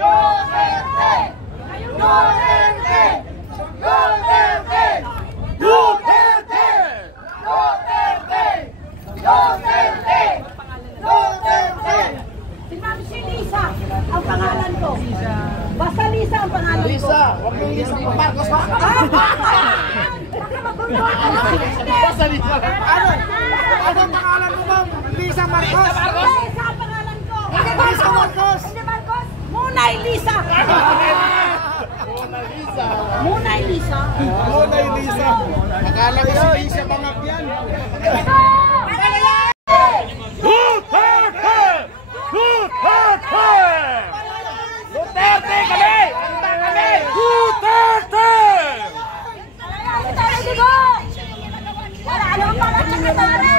Duterte! Duterte! Duterte! Duterte! Duterte! Duterte! Duterte! Si Ma'am Lisa, ang pangalan ko. Basta Lisa ang pangalan ko. Lisa, huwag yung Lisa Marcos ba? Basta Lisa. Ano ang pangalan mo, Ma'am? Lisa Marcos? Lisa ang pangalan ko. Lisa Marcos. Hindi Marcos. Munay Lisa. Munay Lisa. Munay Lisa. Akala ko si Lisa Bangag yan. Duterte! Duterte! Duterte kami! Anta kami! Duterte! Wala anong parang nakatari.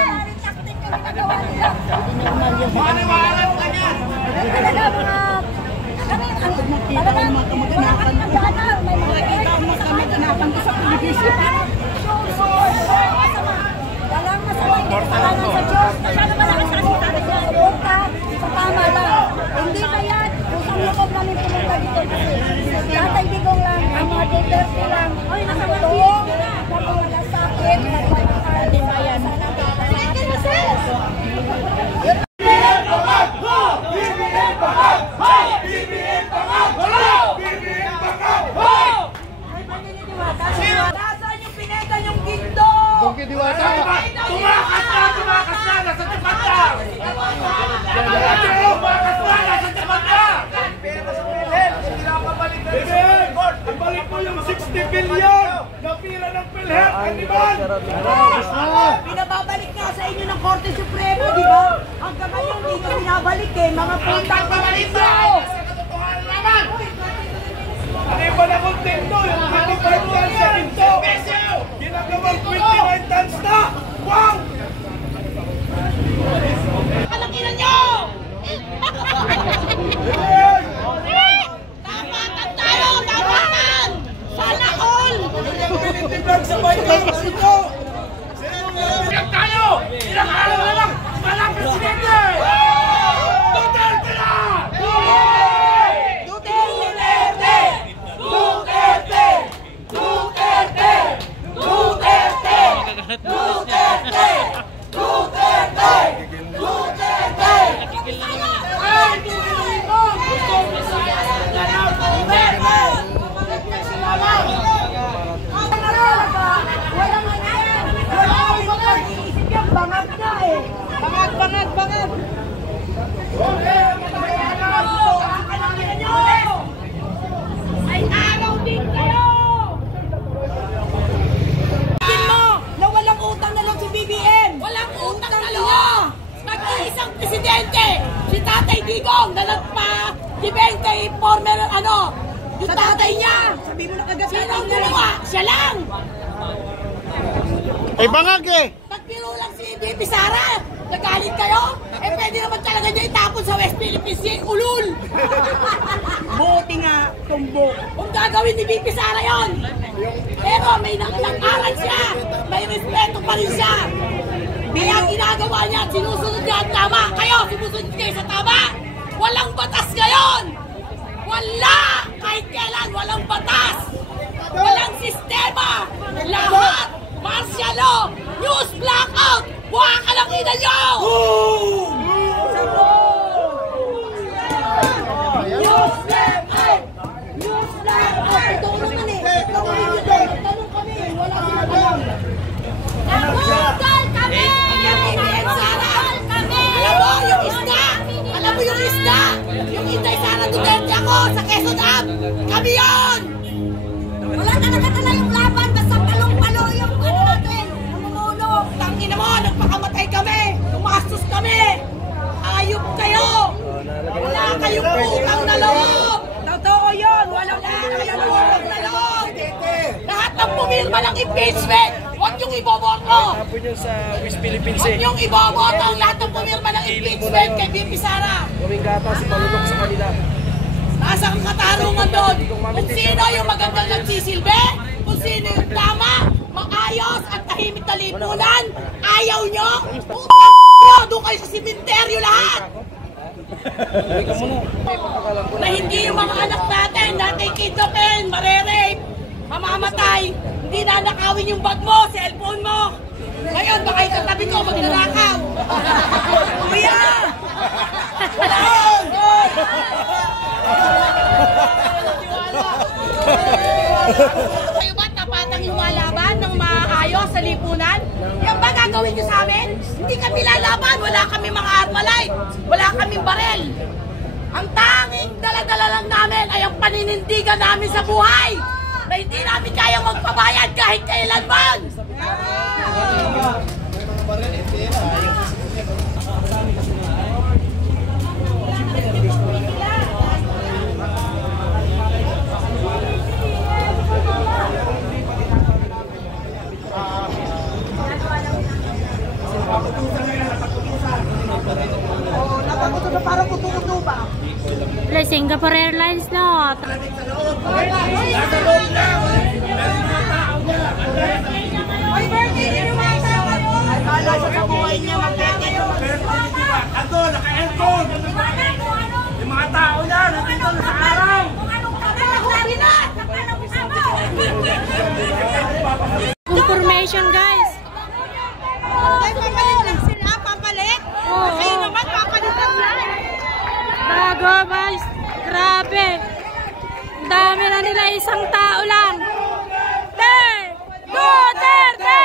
Maniwalan ka niya! Talaga mga talagang kamag-anakan na gana. Makikita ang mga kamag-anakan ko sa Pilipinas. Walang masamang pangalan sa Diyos. Masyado malakas sa ating tatay. Punta sa tama lang. Hindi ba yan? Kusang loob namin pumunta dito kasi Tatay Digong lang, ang mga Duterte lang. Nakatulong, napawala sa akin, napawala din ba yan? Nasaan yung pineta yung ginto? Bongki Diwata! Tumakas na! Tumakas na! Nasa tapat na! Tumakas na! Nasa tapat na! Ibalik mo yung 60 billion na pira ng PhilHealth, Kandiman! Pinababalik nga sa inyo ng Korte Suprema, di ba? Hanggang ngayon, hindi nyo binabalik eh. Mga putang pamalito! Hindi ba na kontento yung 25 tons sa ginto? Ginagawang 29 tons na! Wow! Kalakinan nyo! Tapatan tayo! Tapatan! Sana all! Pinitignan sa bayan ng ito! Ilang tayo! Ilang araw na lang! Walang presidente! Duterte na! Duterte! Duterte! Duterte! Duterte! Duterte! Duterte! Duterte! Ay, pinili mo! Gusto mo sa ganaw sa Duterte! Salamat! Walang nangyayari! Walang mag-iisip yung bangag na eh! Bangag, bangag, bangag! Ay araw din kayo! Tingin mo na walang utang na lang si BBM! Walang utang na lang! Nag-iisang presidente! Si Tatay Digong na nagpa-dibente former yung tatay niya! Sabi mo na kagad sino ang gumawa? Siya lang! Ay, bangag eh! Nagpiro lang si BP Sara! Nagalit kayo? Eh pwede naman talaga niya itapon sa West Philippines Sea, ulul! Buti nga, tumbok. Kung gagawin ni BP Sara yun! Pero may nag-aral siya! May respeto pa rin siya! Kaya ang ginagawa niya, sinusunod niya ang tama! Kayo, sinusunod kayo sa tama! Walang batas ngayon! Wala! Kahit kailan, walang batas! Walang sistema! Lahat! Martial law! News blackout! Buha ka lang ina nyo! News blackout! News blackout! Ito naman eh! Tanong kami! Wala silang alam! Nagugal kami! Nagugal kami! Alam mo yung isda! Alam mo yung isda! Yung Inday Sara Duterte ako sa Quezon Ab! Kami yun! Wala talaga yung laban! Basta talong-palo yung natin! Namumulog! Tangina mo! Nagpakamatay kami! Tumastos kami! Ayop kayo! Wala kayong utang na loob! Totoo yun! Walang kayong utang na loob! Lahat ng pumirma ng impeachment! Huwag yung iboboto! Tapon nyo sa West Philippines Huwag yung iboboto ang lahat ng pumirma ng impeachment kay BP Sara! Gawing gatas, palulok sa kanila. Nasa ang katarungan doon kung sino yung magandang nagsisilbi, kung sino yung tama, maayos at tahimik na lipunan. Ayaw nyo? Doon kayo sa simenteryo lahat! Na hindi yung mga anak natin nakikidopin, marerape, mamamatay, hindi nanakawin yung bag mo, cellphone mo. Ngayon, baka yung katabi ko magnanakaw. Kuya! Wala! Kayo ba tapatang lumalaban ng maayos sa lipunan? Yan ba gagawin nyo sa amin? Hindi kami lalaban, wala kami mga armalite, wala kaming barel. Ang tanging dala-dala lang namin ay ang paninindigan namin sa buhay na hindi namin kayang magpabayad kahit kailanman. Parang kutu-kutu ba? Singapore Airlines na. Ay, birthday niya yung mga tao. Ay, kala sa buhay niya mag-birthday niya. Ando, naka-aircon! Yung mga tao niya, nandito na sa araw! Information guys. Ay, papalit lang sila, papalit. Kayo naman, papalit lang yan. Bago guys. Grabe. Ang dami na nila, isang tao lang. Duterte! Duterte!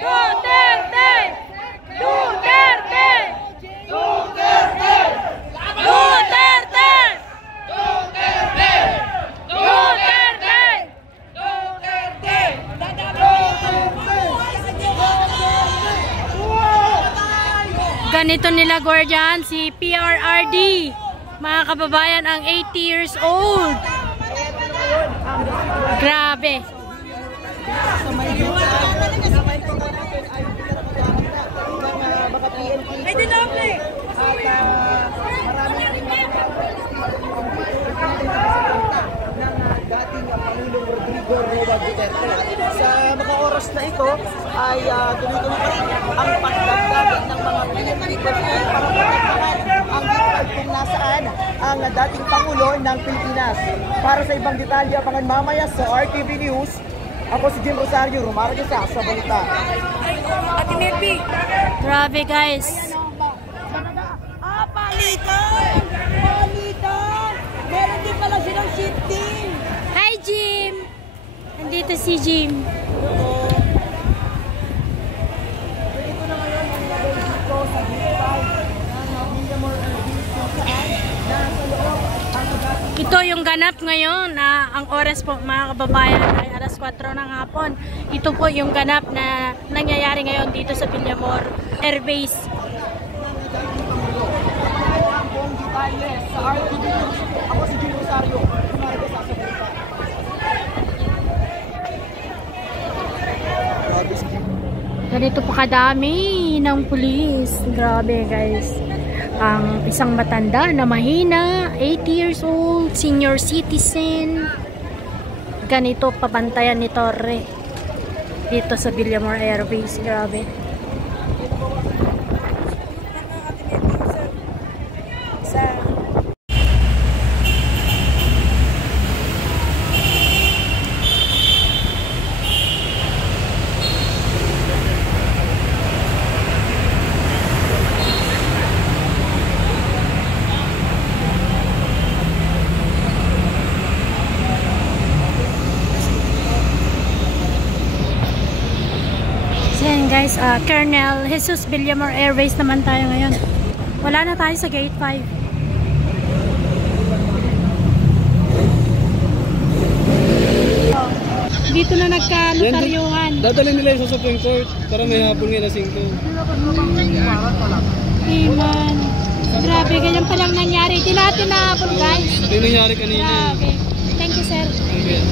Duterte! Duterte! Duterte! Duterte! Duterte! Ganito nila Gordian si PRRD. Mga kababayan, ang 80 years old. Grabe. Ay, dinable. Dating Pangulong Rodrigo Roa Duterte. Sa mga oras na ito ay tuloy-tuloy pa rin ang pagdagdag ng mga Pilipino para protektahan ang literal kung nasaan ang dating Pangulo ng Pilipinas. Para sa ibang detalye, abangan mamaya sa RTV News. Ako si Jim Rosario, Romarga sa balita. Ate Nepi. Grabe guys. Palitan! Palitan! Meron din pala silang shifting. Hi Jim. Nandito si Jim. Ito yung ganap ngayon na ang oras po mga kababayan ay alas 4 ng hapon. Ito po yung ganap na nangyayari ngayon dito sa Villamor Air Base. Ako si Jim Rosario, Romarga sa balita. Ganito pa kadami ng pulis. Grabe guys. Ang isang matanda na mahina, 80 years old, senior citizen. Ganito pabantayan ni Torre dito sa Villamor Air Base. Grabe. Guys, Colonel Jesus Villamor Airways naman tayo ngayon. Wala na tayo sa gate 5. Dito na nagka-notaryuhan. Dadalhin nila yung sa Supreme Court para may hapon nila 5. Iman. Grabe, ganyan palang nangyari. Di natin nahabol guys. Ito yung nangyari kanina. Grabe. Thank you sir. Okay,